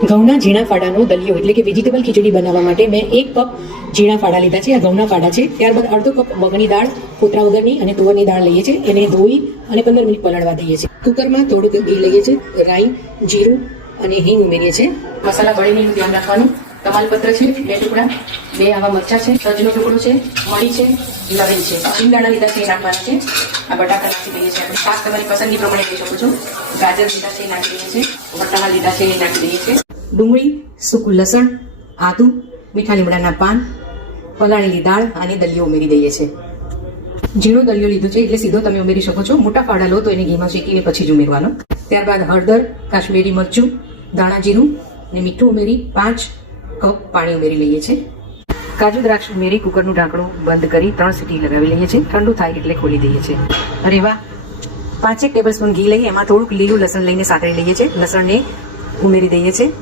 ઘઉંના ઝીણા ફાડાનો દલિયો એટલે કે વેજીટેબલ ખીચડી બનાવવા માટે મેં એક કપ ઝીણા ફાડા લીધા છે. આ ઘઉંના ફાડા છે. ત્યારબાદ અડધો કપ મગની દાળ, કોતરા વગરની અને તુવરની દાળ લઈએ છીએ. એને ધોઈ અને પંદર મિનિટ પલાળવા દઈએ છીએ. કુકરમાં થોડુંક ઘી લઈએ છીએ, રાઈ, જીરું અને હિંગ ઉમેરીએ છીએ. મસાલા બળે ધ્યાન રાખવાનું. તમાલપત્ર છે, બે ટુકડા. બે આવા મરચા છે તજનો ટુકડો છે મળી છે લવિંગ છે. શિંગદાણા લીધા છે, એ નાખવાના છે. આ બટાકા નાખી દઈએ છીએ આપણે. શાક તમારી પસંદગી પ્રમાણે લઈ શકો છો. ગાજર લીધા છે, એ નાખી દઈએ છીએ. વટાણા લીધા છે, એ નાખી દઈએ છીએ. ડુંગળી, સૂકું લસણ, આદુ, મીઠા લીમડાના પાન, પલાળેલી દાળ અને દલિયો ઉમેરી દઈએ છીએ. ઝીણો દલિયો લીધો છે, એટલે સીધો તમે ઉમેરી શકો છો. મોટા ફાડા લો તો એને ઘીમાં શેકીને પછી જ ઉમેરવાનો. ત્યારબાદ હળદર, કાશ્મીરી મરચું, દાણા જીરું ને મીઠું ઉમેરી પાંચ કપ પાણી ઉમેરી લઈએ છીએ. કાજુ દ્રાક્ષ ઉમેરી કુકરનું ઢાંકણું બંધ કરી ત્રણ સીટી લગાવી લઈએ છીએ. ઠંડુ થાય એટલે ખોલી દઈએ છીએ. અરે વાહ! પાંચેક ટેબલ સ્પૂન ઘી લઈ એમાં થોડુંક લીલું લસણ લઈને સાતળી લઈએ છીએ. લસણને ઉમેરી દઈએ છીએ.